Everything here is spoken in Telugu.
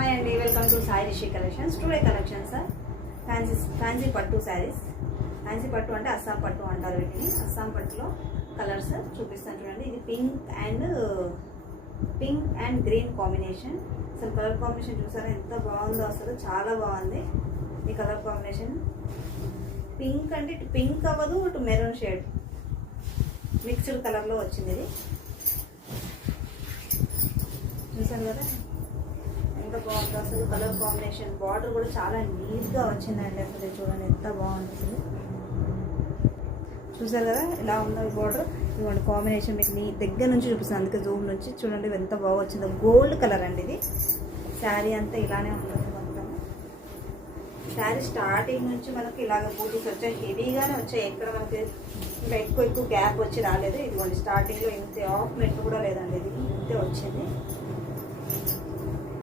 హాయ్ అండి, welcome to Sai Rishi collections. Today collections fancy పట్టు శారీస్. ఫ్యాన్సీ పట్టు అంటే అస్సాం పట్టు అంటారు వీటిని. అస్సాం పట్టులో కలర్స్ చూపిస్తాను చూడండి. ఇది పింక్ అండ్ గ్రీన్ కాంబినేషన్. అసలు కలర్ కాంబినేషన్ చూసారా ఎంత బాగుందో, అసలు చాలా బాగుంది ఈ కలర్ కాంబినేషన్. పింక్ అంటే ఇటు పింక్ అవ్వదు, ఇటు మెరూన్ షేడ్ మిక్స్డ్ కలర్లో వచ్చింది. ఇది చూసారు కదా ఎంత బాగుంది అసలు కలర్ కాంబినేషన్. బార్డర్ కూడా చాలా నీట్గా వచ్చిందండి. అసలు చూడండి ఎంత బాగుంది అసలు. చూసారు కదా ఎలా ఉందో ఈ బార్డర్. ఇదిగోండి కాంబినేషన్ మీకు నీ దగ్గర నుంచి చూపిస్తాను, అందుకే జూమ్ నుంచి చూడండి ఎంత బాగా వచ్చిందో. గోల్డ్ కలర్ అండి ఇది. శారీ అంతా ఇలానే ఉంటుంది మొత్తం. శారీ స్టార్టింగ్ నుంచి మనకి ఇలాగ బూటీస్ వచ్చాయి, హెవీగానే వచ్చాయి. ఎక్కడ మనకి ఇంకా ఎక్కువ గ్యాప్ వచ్చి రాలేదు. ఇదిగోండి స్టార్టింగ్లో ఇంతే, హాఫ్ మెట్ కూడా లేదండి, ఇది ఇంతే వచ్చింది.